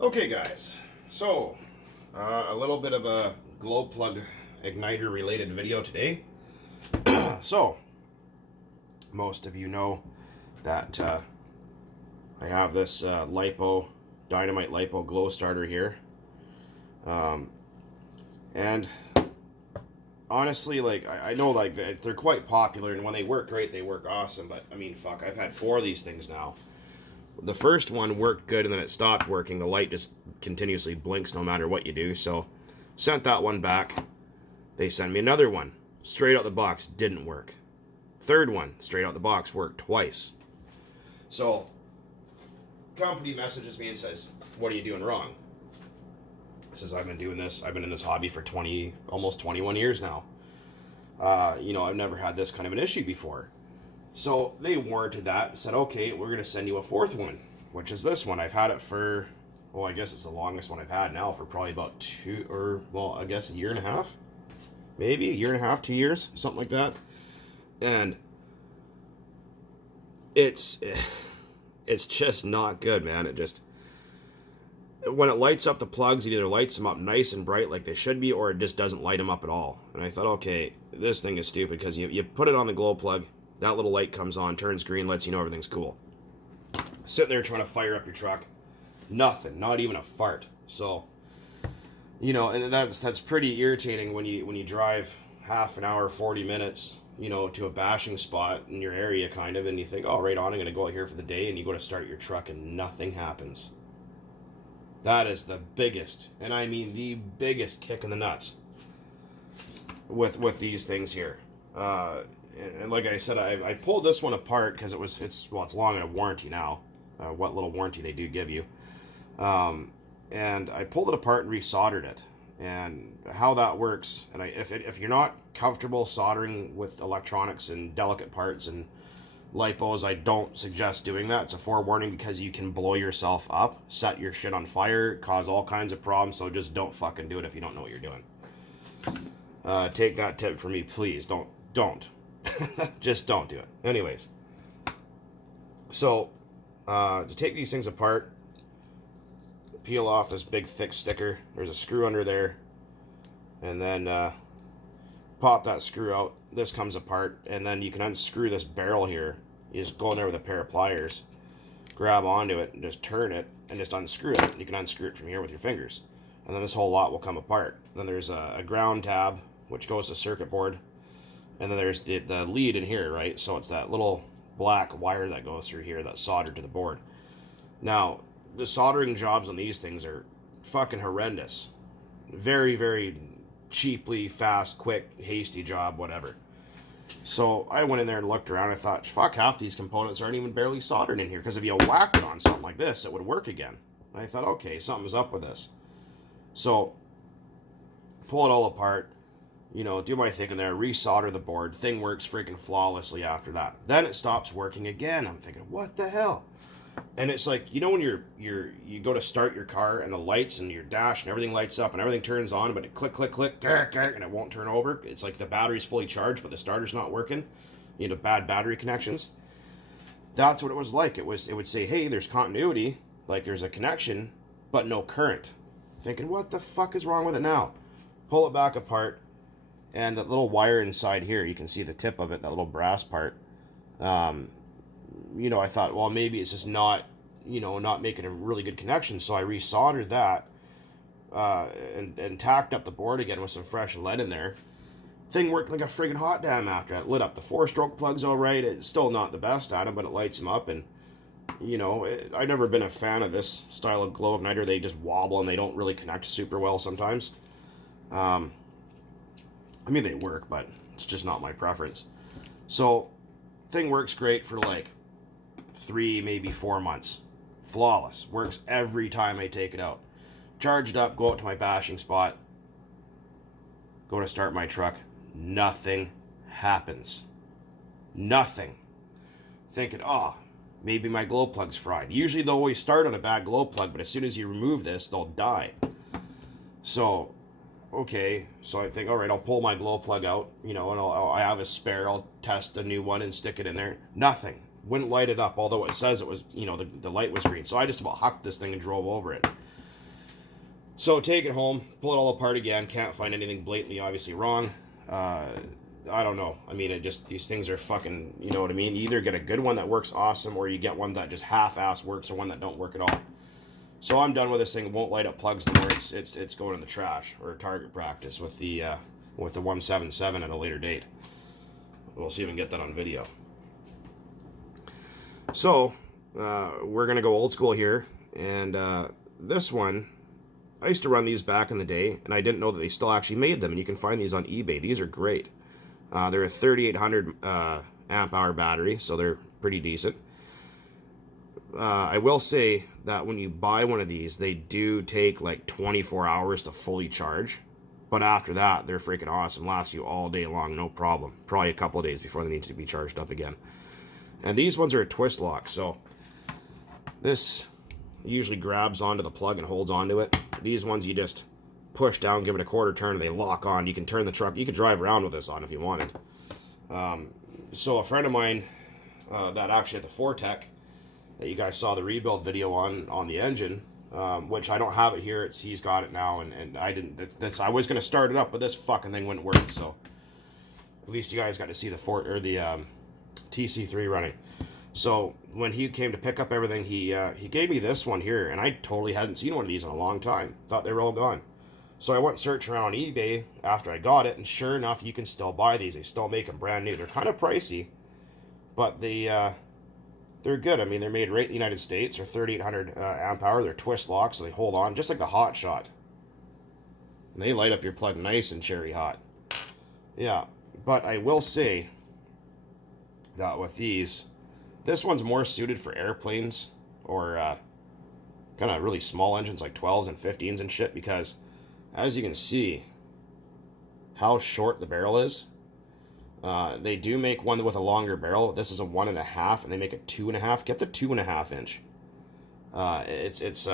Okay, guys, so a little bit of a glow plug igniter related video today. So, most of you know that I have this Dynamite LiPo glow starter here. And honestly, like, I know like they're quite popular, and when they work great, they work awesome, but I mean, fuck, I've had 4 of these things now. The first one worked good and then it stopped working. The light just continuously blinks no matter what you do. So sent that one back. They sent me another one. Straight out the box, didn't work. Third one, straight out the box, worked twice. So company messages me and says, "What are you doing wrong?" I says, I've been in this hobby for almost 21 years now. I've never had this kind of an issue before. So they warranted that and said, okay, we're going to send you a 4th one, which is this one. I've had it for, I guess it's the longest one I've had now for probably about a year and a half. Maybe a year and a half, 2 years, something like that. And it's just not good, man. When it lights up the plugs, it either lights them up nice and bright like they should be, or it just doesn't light them up at all. And I thought, okay, this thing is stupid, because you put it on the glow plug, that little light comes on, turns green, lets you know everything's cool. Sitting there trying to fire up your truck, nothing, not even a fart. So, and that's pretty irritating when you drive half an hour, 40 minutes, to a bashing spot in your area, kind of, and you think, oh, right on, I'm going to go out here for the day, and you go to start your truck and nothing happens. That is the biggest, and I mean the biggest kick in the nuts with these things here. And like I said, I pulled this one apart because it's long in a warranty now. What little warranty they do give you. And I pulled it apart and resoldered it. And how that works, and if you're not comfortable soldering with electronics and delicate parts and lipos, I don't suggest doing that. It's a forewarning, because you can blow yourself up, set your shit on fire, cause all kinds of problems. So just don't fucking do it if you don't know what you're doing. Take that tip from me, please. Don't. Just don't do it. Anyways, so to take these things apart, peel off this big thick sticker. There's a screw under there, and then pop that screw out. This comes apart, and then you can unscrew this barrel here. You just go in there with a pair of pliers, grab onto it, and just turn it, and just unscrew it. You can unscrew it from here with your fingers, and then this whole lot will come apart. Then there's a ground tab, which goes to circuit board. And then there's the lead in here, right? So it's that little black wire that goes through here that's soldered to the board. Now, the soldering jobs on these things are fucking horrendous. Very, very cheaply, fast, quick, hasty job, whatever. So I went in there and looked around. I thought, fuck, half these components aren't even barely soldered in here, because if you whacked it on something like this, it would work again. And I thought, okay, something's up with this. So pull it all apart. Do my thing in there, resolder the board. Thing works freaking flawlessly after that. Then it stops working again. I'm thinking, what the hell? And it's like, when you go to start your car and the lights and your dash and everything lights up and everything turns on, but it click, and it won't turn over. It's like the battery's fully charged, but the starter's not working. Bad battery connections. That's what it was like. It would say, hey, there's continuity, like there's a connection, but no current. Thinking, what the fuck is wrong with it now? Pull it back apart. And that little wire inside here, you can see the tip of it, that little brass part. I thought, well, maybe it's just not making a really good connection. So I resoldered that and tacked up the board again with some fresh lead in there. Thing worked like a friggin' hot damn after it. Lit up the 4-stroke plugs all right. It's still not the best at them, but it lights them up. And, I've never been a fan of this style of glow igniter. They just wobble and they don't really connect super well sometimes. I mean, they work, but it's just not my preference. So, thing works great for like 3, maybe 4 months. Flawless. Works every time I take it out. Charge it up, go out to my bashing spot, go to start my truck. Nothing happens. Nothing. Thinking, maybe my glow plug's fried. Usually they'll always start on a bad glow plug, but as soon as you remove this, they'll die. So, okay, so I think, all right, I'll pull my glow plug out, and I have a spare. I'll test a new one and stick it in there. Nothing. Wouldn't light it up, although it says it was, the light was green. So I just about hucked this thing and drove over it. So take it home, pull it all apart again. Can't find anything blatantly obviously wrong. I don't know. I mean, it just, these things are fucking, you know what I mean? You either get a good one that works awesome, or you get one that just half-ass works, or one that don't work at all. So I'm done with this thing. It won't light up plugs anymore. It's going in the trash, or target practice with the 177 at a later date. We'll see if we can get that on video. So we're gonna go old school here, and this one, I used to run these back in the day, and I didn't know that they still actually made them, and you can find these on eBay. These are great. They're a 3800 amp hour battery, so they're pretty decent. I will say that when you buy one of these, they do take like 24 hours to fully charge. But after that, they're freaking awesome. Last you all day long, no problem. Probably a couple of days before they need to be charged up again. And these ones are a twist lock, so this usually grabs onto the plug and holds onto it. These ones you just push down, give it a quarter turn, and they lock on. You can turn the truck. You could drive around with this on if you wanted. So a friend of mine that actually had the Fortec that you guys saw the rebuild video on the engine, which I don't have it here. He's got it now, and I didn't. I was gonna start it up, but this fucking thing wouldn't work. So at least you guys got to see the TC3 running. So when he came to pick up everything, he gave me this one here, and I totally hadn't seen one of these in a long time. Thought they were all gone. So I went searching around on eBay after I got it, and sure enough, you can still buy these. They still make them brand new. They're kind of pricey, but they're good. I mean, they're made right in the United States. They're 3800 amp hour. They're twist lock, so they hold on just like the Hot Shot. And they light up your plug nice and cherry hot. Yeah, but I will say that with these, this one's more suited for airplanes or kind of really small engines like 12s and 15s and shit, because as you can see how short the barrel is. They do make one with a longer barrel. This is a 1.5, and they make it 2.5. Get the 2.5 inch. It's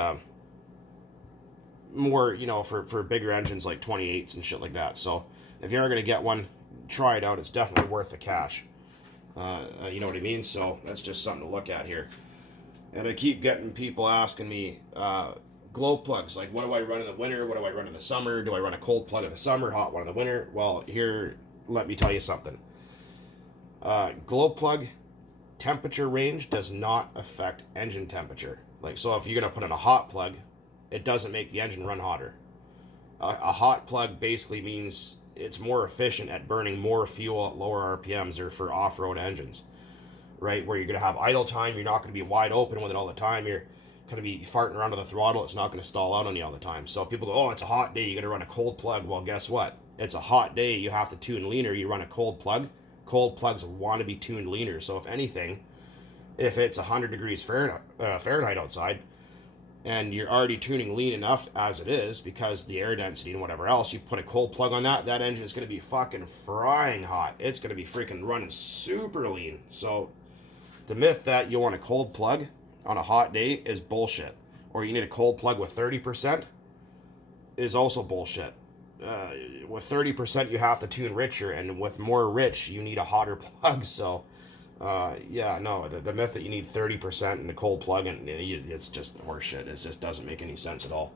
more, you know, for bigger engines like 28s and shit like that. So if you're gonna get one, try it out. It's definitely worth the cash. You know what I mean? So that's just something to look at here. And I keep getting people asking me, glow plugs, like what do I run in the winter? What do I run in the summer? Do I run a cold plug in the summer, hot one in the winter? Well, here, let me tell you something. Glow plug temperature range does not affect engine temperature. Like, so if you're going to put in a hot plug, it doesn't make the engine run hotter. A hot plug basically means it's more efficient at burning more fuel at lower RPMs, or for off-road engines, right? Where you're going to have idle time, you're not going to be wide open with it all the time, you're going to be farting around to the throttle, it's not going to stall out on you all the time. So people go, oh, it's a hot day, you got to run a cold plug. Well, guess what? It's a hot day, you have to tune leaner, you run a cold plug. Cold plugs want to be tuned leaner. So if anything, if it's 100 degrees Fahrenheit outside, and you're already tuning lean enough as it is because the air density and whatever else, you put a cold plug on that engine is going to be fucking frying hot. It's going to be freaking running super lean. So the myth that you want a cold plug on a hot day is bullshit. Or you need a cold plug with 30% is also bullshit. With 30% you have to tune richer, and with more rich you need a hotter plug. So yeah, no, the myth that you need 30% in a cold plug, and it's just horseshit. It just doesn't make any sense at all.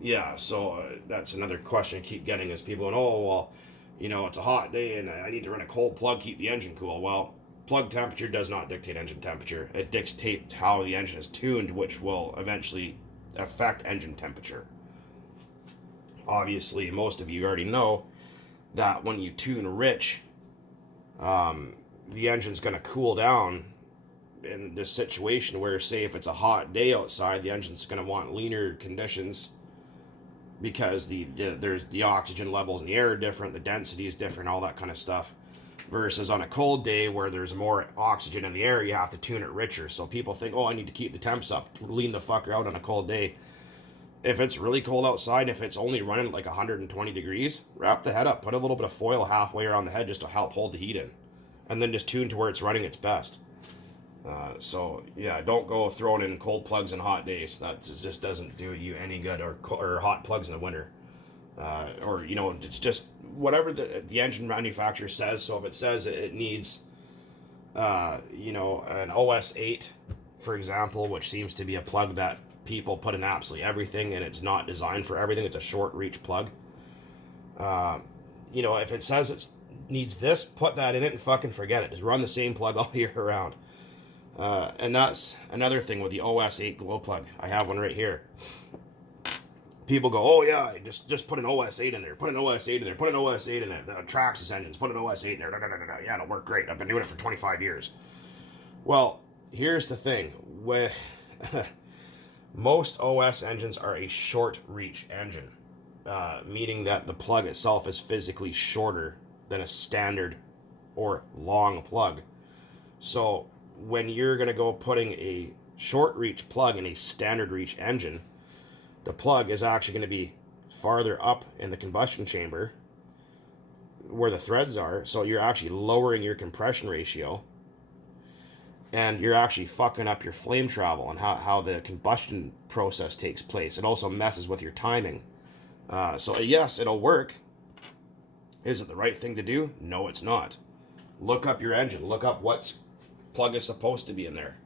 Yeah, so that's another question I keep getting, is people going, oh, well, you know, it's a hot day and I need to run a cold plug, keep the engine cool. Well, plug temperature does not dictate engine temperature. It dictates how the engine is tuned, which will eventually affect engine temperature. Obviously, most of you already know that when you tune rich, the engine's going to cool down in this situation where, say, if it's a hot day outside, the engine's going to want leaner conditions because there's the oxygen levels in the air are different, the density is different, all that kind of stuff. Versus on a cold day where there's more oxygen in the air, you have to tune it richer. So people think, oh, I need to keep the temps up, lean the fucker out on a cold day. If it's really cold outside, if it's only running like 120 degrees, wrap the head up, put a little bit of foil halfway around the head just to help hold the heat in, and then just tune to where it's running its best. So yeah, don't go throwing in cold plugs in hot days. That just doesn't do you any good, or hot plugs in the winter, or you know, it's just whatever the engine manufacturer says. So if it says it needs, you know, an OS8, for example, which seems to be a plug that people put in absolutely everything, and it's not designed for everything. It's a short reach plug. You know, if it says it needs this, put that in it and fucking forget it. Just run the same plug all year around. And that's another thing with the OS8 glow plug. I have one right here. People go, oh yeah, just put an OS8 in there, put an OS8 in there, put an OS8 in there. Traxxas engines, put an OS8 in there. Yeah, it'll work great. I've been doing it for 25 years. Well, here's the thing. With most OS engines are a short reach engine, meaning that the plug itself is physically shorter than a standard or long plug. So when you're going to go putting a short reach plug in a standard reach engine, the plug is actually going to be farther up in the combustion chamber where the threads are. So you're actually lowering your compression ratio, and you're actually fucking up your flame travel and how the combustion process takes place. It also messes with your timing. So yes, it'll work. Is it the right thing to do? No, it's not. Look up your engine. Look up what plug is supposed to be in there.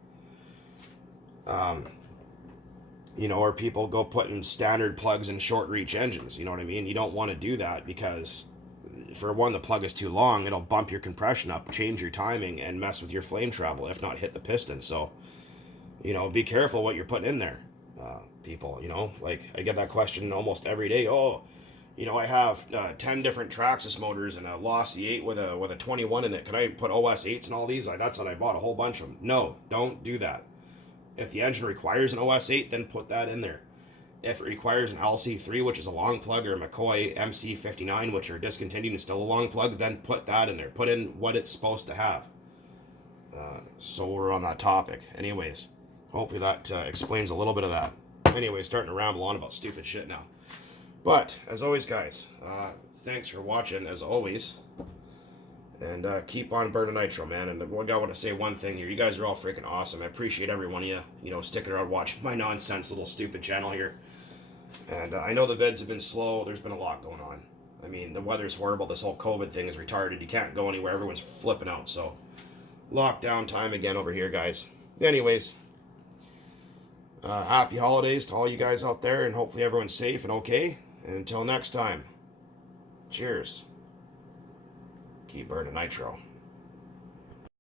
You know, or people go putting standard plugs in short reach engines. You know what I mean? You don't want to do that because, for one, the plug is too long. It'll bump your compression up, change your timing, and mess with your flame travel, if not hit the piston. So, you know, be careful what you're putting in there, people. You know, like, I get that question almost every day. Oh, you know, I have 10 different Traxxas motors and a Lossy 8 with a 21 in it. Can I put OS 8s in all these? Like, that's what I bought, a whole bunch of them. No, don't do that. If the engine requires an OS 8, then put that in there. If it requires an LC3, which is a long plug, or a McCoy MC59, which are discontinued and still a long plug, then put that in there. Put in what it's supposed to have. So we're on that topic. Anyways, hopefully that explains a little bit of that. Anyways, starting to ramble on about stupid shit now. But, as always, guys, thanks for watching, as always. And keep on burning nitro, man. And I want to say one thing here. You guys are all freaking awesome. I appreciate every one of you, you know, sticking around watching my nonsense little stupid channel here. And I know the vids have been slow. There's been a lot going on. I mean, the weather's horrible. This whole COVID thing is retarded. You can't go anywhere. Everyone's flipping out. So, lockdown time again over here, guys. Anyways, happy holidays to all you guys out there. And hopefully everyone's safe and okay. And until next time, cheers. Keep burning nitro.